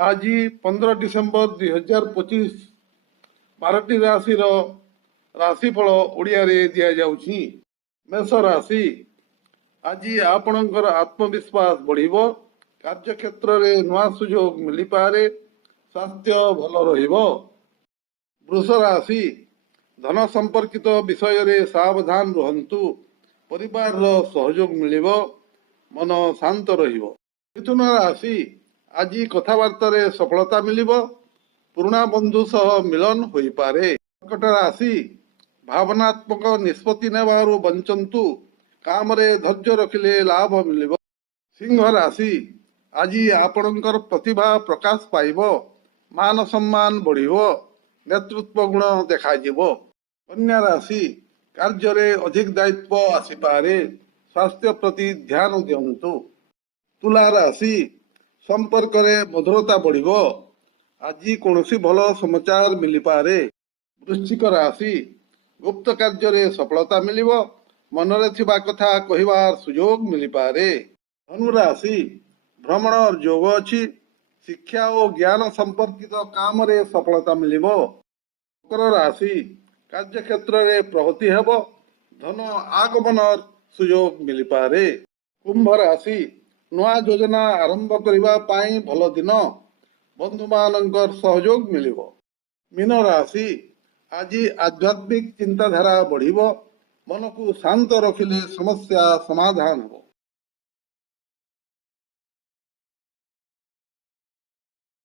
आज 15 डिसेम्बर 2025 12टी राशि राशिफल ओडिया रे दिया जाउछि। मेष राशि आज आपणकर आत्मविश्वास बढ़िबो। कार्य क्षेत्र रे नवा सुयोग मिली पारे। स्वास्थ्य भल रहिबो। वृष राशि धन संपर्कित विषय रे सावधान रहंतु। परिवार रो सहयोग मिलिबो। मन शांत रहिबो। मिथुन राशि आज कथबार्ता रे सफलता मिलिबो। पुराना बंधु सह मिलन होई पारे। कर्कट राशि भावनात्मक निष्पत्ति नेबारु बंचंतु। काम रे धैर्य रखिले लाभ मिलिबो। सिंह राशि आज आपणकर प्रतिभा प्रकाश पाइबो। मान सम्मान बढ़िबो। नेतृत्व गुण देखाजिबो। कन्या राशि कार्य रे अधिक दायित्व आसिपारे। स्वास्थ्य प्रति ध्यान दियंतु। तुला राशि संपर्क रे मधुरता बढ़िबो। आज कौनसी भल समाचार मिली पारे। वृश्चिक राशि गुप्त कार्य रे सफलता मिलिबो। मनरे थिबा कथा कहिबार सुयोग मिली पारे। धनु राशि भ्रमण योग अछि। शिक्षा और ज्ञान संपर्कित काम रे सफलता मिलिबो। मकर राशि कार्य क्षेत्र रे प्रगति हेबो। धन आगमन सुयोग मिली पारे। कुंभ राशि नया योजना आरंभ करबा पाई भल दिन। बंधु मानकर सहयोग मिलिबो। मीन राशि आज आध्यात्मिक चिंताधारा बढ़िबो। मन को शांत रखिले समस्या समाधान हो।